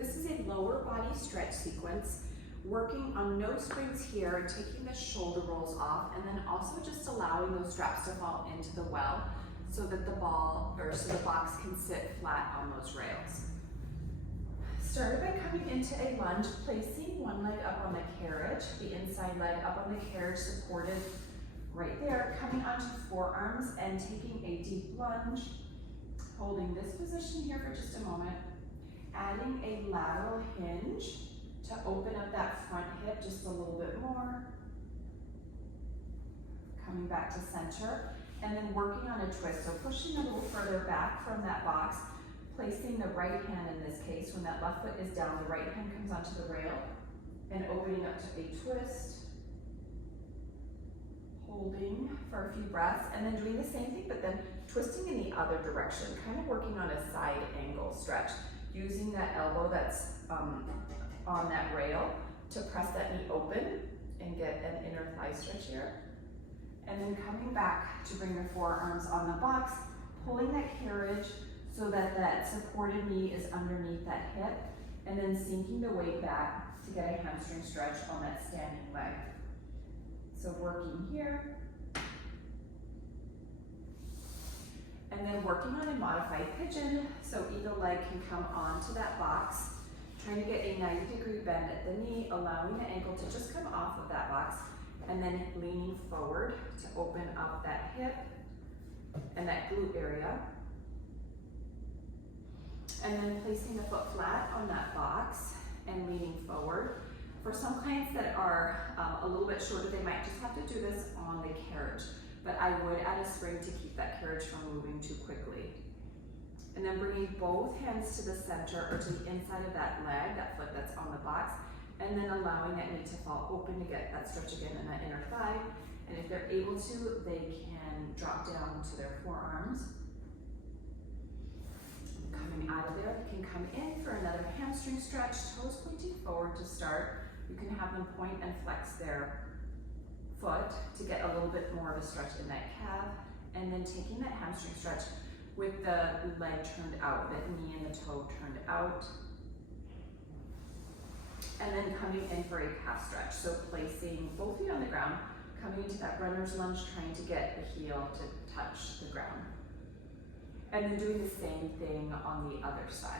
This is a lower body stretch sequence, working on no springs here, taking the shoulder rolls off, and then also just allowing those straps to fall into the well so that the box can sit flat on those rails. Started by coming into a lunge, placing one leg up on the carriage, the inside leg up on the carriage supported right there, coming onto forearms and taking a deep lunge, holding this position here for just a moment, adding a lateral hinge to open up that front hip just a little bit more, coming back to center, and then working on a twist. So pushing a little further back from that box, placing the right hand in this case, when that left foot is down, the right hand comes onto the rail, and opening up to a twist, holding for a few breaths, and then doing the same thing, but then twisting in the other direction, kind of working on a side angle stretch, using that elbow that's on that rail to press that knee open and get an inner thigh stretch here. And then coming back to bring the forearms on the box, pulling that carriage so that that supported knee is underneath that hip, and then sinking the weight back to get a hamstring stretch on that standing leg. So working here, and then working on a modified pigeon, so either leg can come onto that box, trying to get a 90-degree bend at the knee, allowing the ankle to just come off of that box, and then leaning forward to open up that hip and that glute area. And then placing the foot flat on that box and leaning forward. For some clients that are a little bit shorter, they might just have to do this on the carriage, but I would add a spring to keep that carriage from moving too quickly. And then bringing both hands to the center or to the inside of that leg, that foot that's on the box, and then allowing that knee to fall open to get that stretch again in that inner thigh. And if they're able to, they can drop down to their forearms. Coming out of there, they can come in for another hamstring stretch, toes pointing forward to start. You can have them point and flex their foot to get a little bit more of a stretch in that calf, and then taking that hamstring stretch with the leg turned out, that knee and the toe turned out, and then coming in for a calf stretch. So placing both feet on the ground, coming into that runner's lunge, trying to get the heel to touch the ground. And then doing the same thing on the other side.